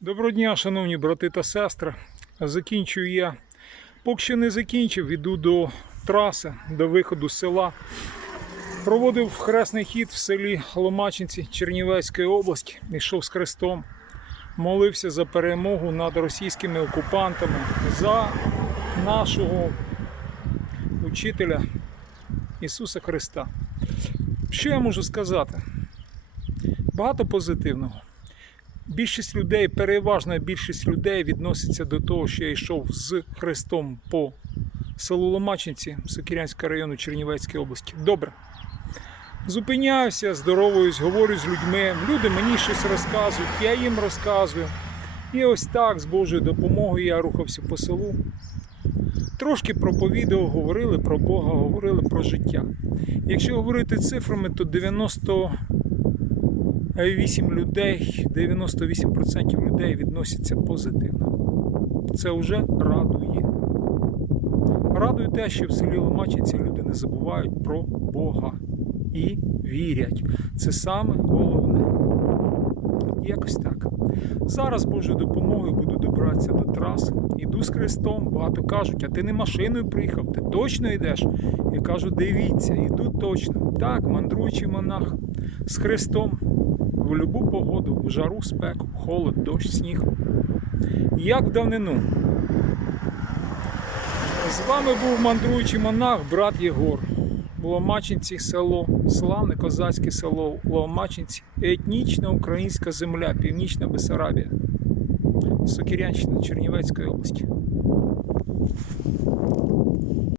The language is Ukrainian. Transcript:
Доброго дня, шановні брати та сестри. Закінчую я. Поки що не закінчив, іду до траси, до виходу з села. Проводив хресний хід в селі Ломачинці Чернівецької області. Йшов з хрестом. Молився за перемогу над російськими окупантами, за нашого учителя Ісуса Христа. Що я можу сказати? Багато позитивного. Більшість людей, переважна більшість людей відноситься до того, що я йшов з Христом по селу Ломачинці Сокірянського району Чернівецької області. Добре. Зупиняюся, здоровуюсь, говорю з людьми. Люди мені щось розказують, я їм розказую. І ось так, з Божою допомогою, я рухався по селу. Трошки про повідео говорили про Бога, говорили про життя. Якщо говорити цифрами, то 90 8 людей, 98% людей відносяться позитивно. Це вже радує. Радує те, що в селі Ломачинці люди не забувають про Бога і вірять. Це саме головне. Якось так. Зараз Божою допомогою буду добиратися до траси. Іду з Христом. Багато кажуть, а ти не машиною приїхав, ти точно йдеш? Я кажу, дивіться, іду точно. Так, мандруючий монах з Христом в любу погоду, в жару, спеку, холод, дощ, сніг. Як в давнину. З вами був мандруючий монах, брат Єгор. Ломачинці село, славне козацьке село Ломачинці, етнічна українська земля, Північна Бесарабія, Сокірянщина Чернівецької області.